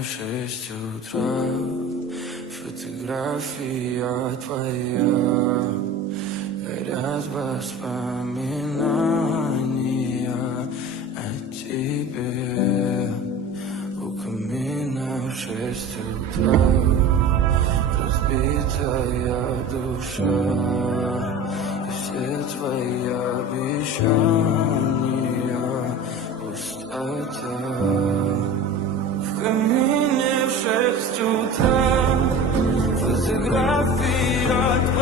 в 6 утра. Фотография твоя, горят воспоминания о тебе. У камина в 6 утра, разбитая душа, и все твои обещания пустота. В камине в 6 утра, фотография твоя.